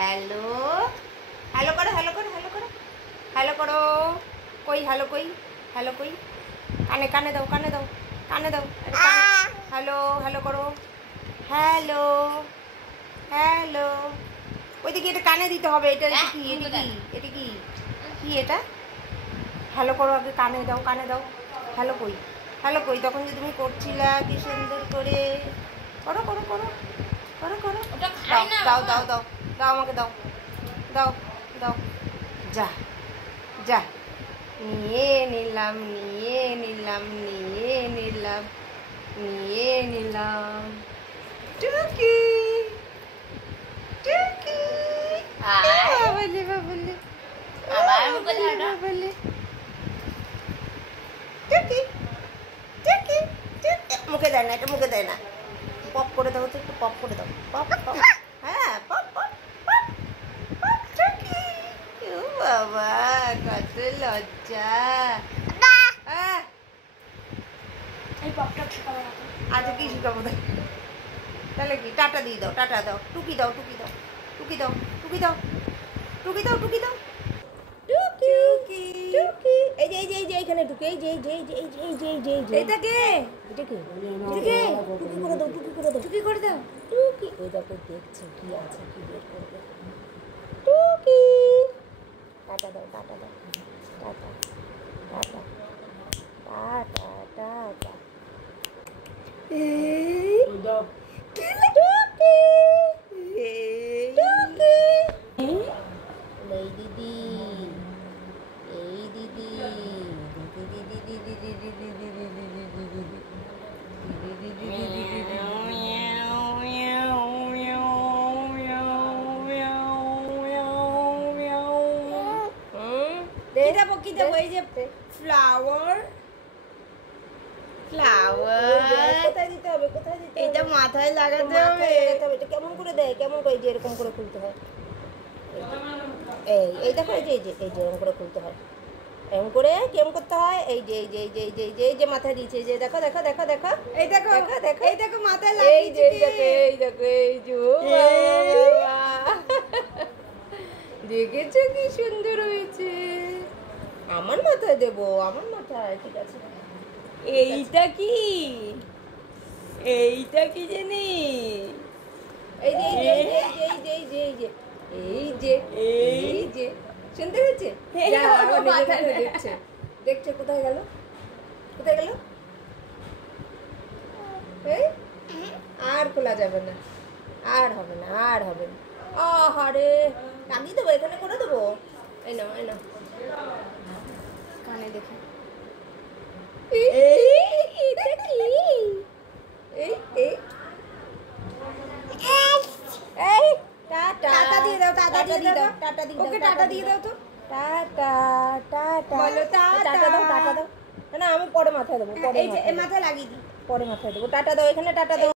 Hello hello করো hello করো hello করো হ্যালো করো। কই হ্যালো কই হ্যালো কই? কানে কানে দাও কানে দাও কানে দাও। হ্যালো হ্যালো করো। Hello hello. ওই দিকে এটা কানে দিতে হবে। এটা কি? এটা কি? এটা কি? কি এটা? হ্যালো করো আগে, কানে দাও কানে দাও। হ্যালো কই হ্যালো কই? তখন যে তুমি করছিলা কি সুন্দর করে। করো করো করো করো করো। দাও দাও দাও দাও দাও আমাকে দাও দাও দাও। যা যা, নিয়ে নিলাম নিয়ে নিলাম নিয়ে নিলাম নিয়ে নিলাম। টুকি টুকি বাবলে বাবলে বাবলে টুকি টুকি টুকি। মুখে দেয় না, এটা মুখে দেয় না। পপ করে দাও তো, একটু পপ করে দাও। Pop pop. হ্যাঁ পপ পপ পপ পপ। টুকি ও বাবা, কত লজ্জা। এই পপটা শিখাবো না। আচ্ছা কি শিখাবো তাহলে? কি টাটা দিয়ে দাও, টাটা দাও। টুকি দাও টুকি দাও টুকি দাও টুকি দাও টুকি দাও টুকি দাও টুকি টুকি। এই যে এই যে এই যে এইখানে টুকি। এই যে এই যে এই যে এই যে এই যে এই যে এই যে এটা কে? এটা কে? এটা কে? টুকি করে দাও টুকি করে দাও টুকি করে দাও টুকি। এই দেখো দেখছে কি আছে, কি বের করবে। টুকি টাটা দাও টাটা দাও টাটা টাটা টাটা টাটা। এই টুকি টুকি। এই দিদি এই দিদি দিদি দিদি দিদি দিদি দিদি দিদি দিদি দিদি দিদি। কি দেবো? এই যে ফ্লাওয়ার ফ্লাওয়ার কোথায় দিতে হবে? কোথায় দিতে হবে? এটা মাথায় লাগাতে হবে। এটা কেমন করে দেয়? কেমন করে? যে এরকম করে খুলতে হয়। এই এই দেখো, এই যে এই যে এই যে এরকম করে খুলতে হয়। এরকম করে কেমন করতে হয়? এই যে এই যে এই যে এই যে এই যে এই যে মাথায় দিয়েছে। এই যে দেখো দেখো দেখো দেখো এই দেখো দেখো দেখো এই দেখো মাথায় লাগিয়েছে। এই যে দেখো এই দেখো এই যে দেখেছো কি সুন্দর হয়েছে? আমার মাথায় দেবো, আমার মাথায়। ঠিক আছে। এইটা কি? এইটা কি জানি? এই যে এই যে এই যে এই যে এই যে এই যে এই যে শুনতে পেয়েছে? দেখছে দেখছে। কোথায় গেল? কোথায় গেল? এই আর খোলা যাবে না, আর হবে না, আর হবে না। আহারে লাগিয়ে দেবো, এখানে করে দেবো। এই নাও এই নাও কানে দেখে। টাটা দিয়ে দাও, টাটা দিয়ে দাও, টাটা দিয়ে দাও, ওকে টাটা দিয়ে দাও তো। টাটা টাটা বলো টাটা দাও, টাটা দাও। না আমি পরে মাথায় দেবো, পরে মাথায় লাগিয়ে দিই, পরে মাথায় দেবো। টাটা দাও, এখানে টাটা দাও।